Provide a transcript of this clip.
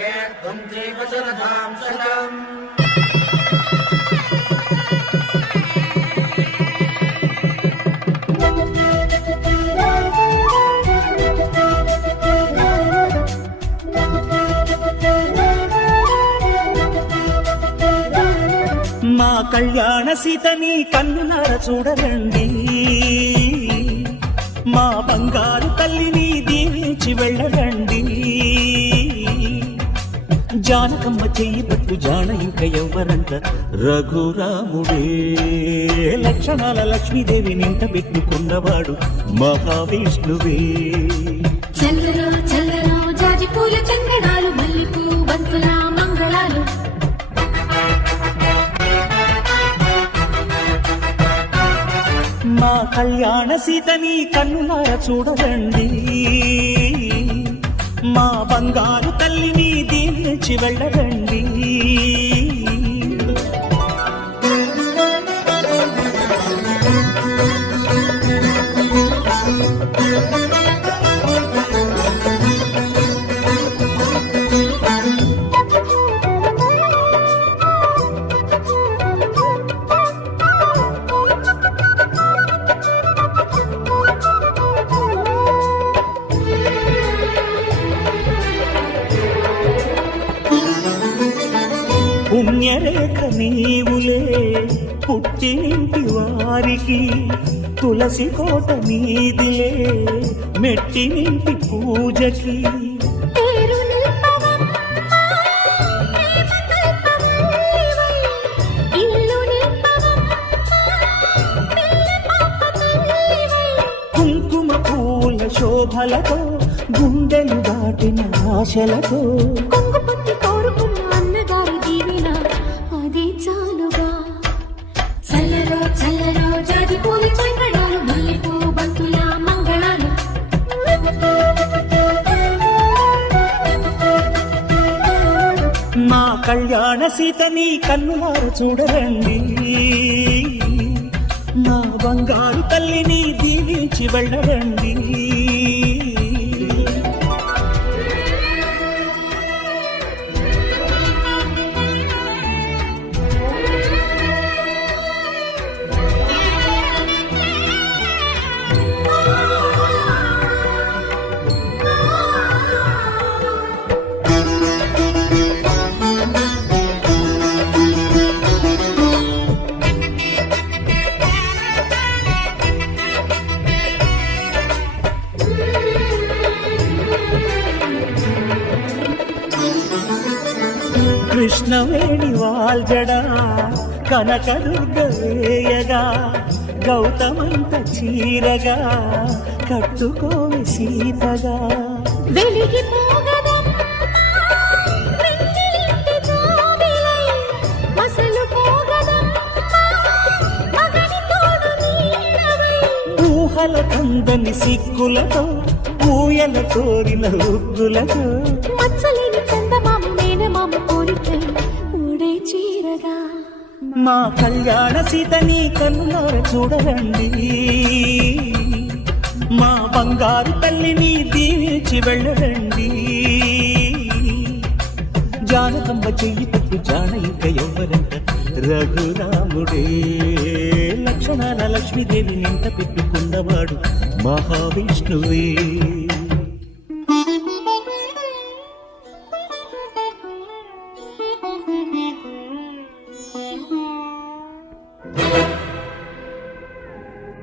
कीर्तुं दीर्घशरदां शतम्। మా కళ్యాణ సీతని కన్నులార చూడరండి, మా బంగారు తల్లిని దీవించి వెళ్ళరండి. జానకమ్మ చెయ్యి పట్టు జాన ఇంక ఎవ్వరంట రఘురాముడే. లక్షణాల లక్ష్మీదేవి నింట పెట్టుకున్నవాడు మహావిష్ణువే. చల్లరా చల్లరా జాజి పూల చందనాలు మల్లెపూ బంతుల మంగళాలు. మా కళ్యాణ సీతని కన్నులార చూడరండి, మా బంగారు తల్లిని దీవించి వెళ్ళరండి. పుణ్యరేఖ నీవులే పుట్టినింటి వారికి, తులసి కోట నీదిలే మెట్టినింటి పూజకి. కుంకుమ పూల శోభలతో గుండెలు దాటిన ఆశలతో కొంగుపట్టి కోరుకున్న అన్నగారు దీవెన అదే చాలుగా. చల్లరా చల్లరా జాజి పూల చందనాలు మల్లెపూ బంతుల మంగళాలు. మా కళ్యాణ సీతని కన్నులార చూడరండి, మా బంగారు తల్లిని దీవించి వెళ్ళరండి. కృష్ణవేణి వాల్జడా కనకదుర్గ వేయగా, గౌతమంత చీరగా కట్టుకోని సీతగా. ఊహల కందని సిగ్గులతో ఊయల కోరిన ఉగ్గులతో మా కళ్యాణ సీతని కన్నులార చూడరండి, మా బంగారు తల్లిని దీవించి వెళ్ళరండి. జానకమ్మ చెయ్యి పట్టు జాన ఇంక ఎవ్వరంట రఘురాముడే. లక్షణాల లక్ష్మీదేవి నింట పెట్టుకున్నవాడు మహావిష్ణువే.